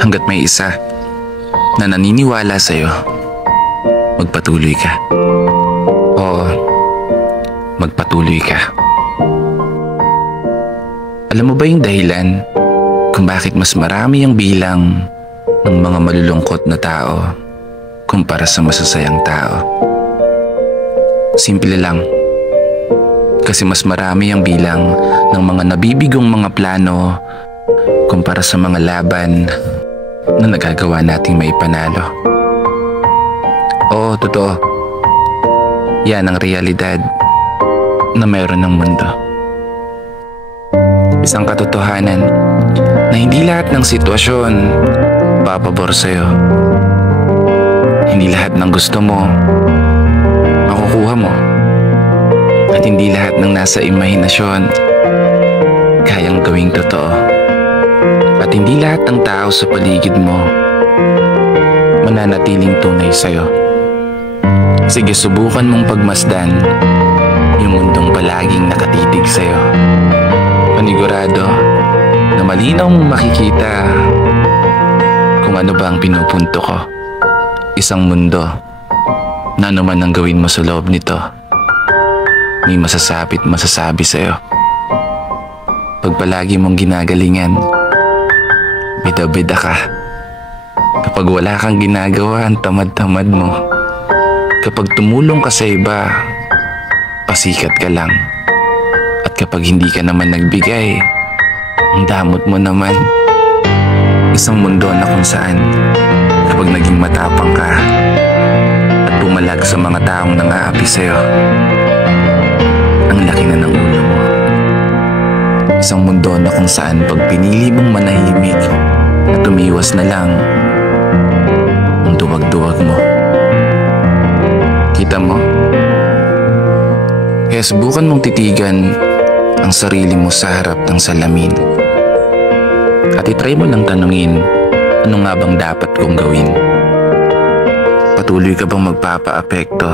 Hanggat may isa na naniniwala sa'yo, magpatuloy ka. Oo, magpatuloy ka. Alam mo ba yung dahilan kung bakit mas marami ang bilang ng mga malulungkot na tao kumpara sa masasayang tao? Simple lang. Kasi mas marami ang bilang ng mga nabibigong mga plano kumpara sa mga laban na nagagawa nating maipanalo. Oo, totoo. Yan ang realidad na mayroon ng mundo. Isang katotohanan na hindi lahat ng sitwasyon papabor sa'yo. Hindi lahat ng gusto mo makukuha mo. At hindi lahat ng nasa imahinasyon kayang gawing totoo. At hindi lahat ng tao sa paligid mo mananatiling tunay sa'yo. Sige, subukan mong pagmasdan yung mundong palaging nakatitig sa'yo. Panigurado na malinaw mong makikita kung ano ba ang pinupunto ko. Isang mundo na anuman ang gawin mo sa loob nito, may masasabi at masasabi sa'yo. Pag palagi mong ginagalingan, bida-bida ka. Kapag wala kang ginagawa, ang tamad-tamad mo. Kapag tumulong ka sa iba, pasikat ka lang. At kapag hindi ka naman nagbigay, ang damot mo naman. Isang mundo na kung saan kapag naging matapang ka at pumalag sa mga taong nang-aapi sa'yo, ang laki na ng ulo mo. Isang mundo na kung saan pag pinili mong manahimik at umiwas na lang, ang duwag-duwag mo. Kita mo? Kaya subukan mong titigan ang sarili mo sa harap ng salamin. At itry mo lang tanungin, ano nga bang dapat kong gawin? Patuloy ka bang magpapa-apekto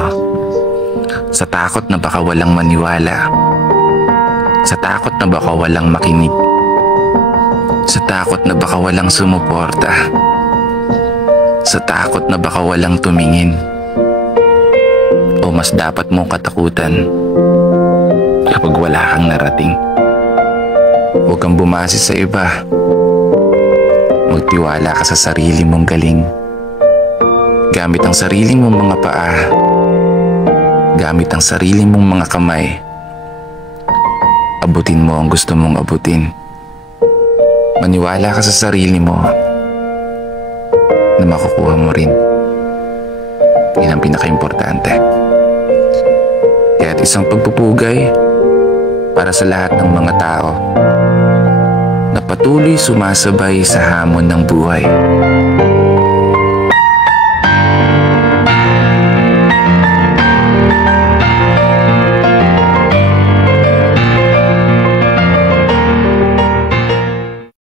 sa takot na baka walang maniwala? Sa takot na baka walang makinig? Sa takot na baka walang sumuporta? Sa takot na baka walang tumingin? O mas dapat mong katakutan kapag wala kang narating? Huwag kang bumase sa iba. Magtiwala ka sa sarili mong galing. Gamit ang sarili mong mga paa. Gamit ang sarili mong mga kamay. Abutin mo ang gusto mong abutin. Maniwala ka sa sarili mo na makukuha mo rin. Yan ang pinaka-importante. Kaya't isang pagpupugay para sa lahat ng mga tao na patuloy sumasabay sa hamon ng buhay.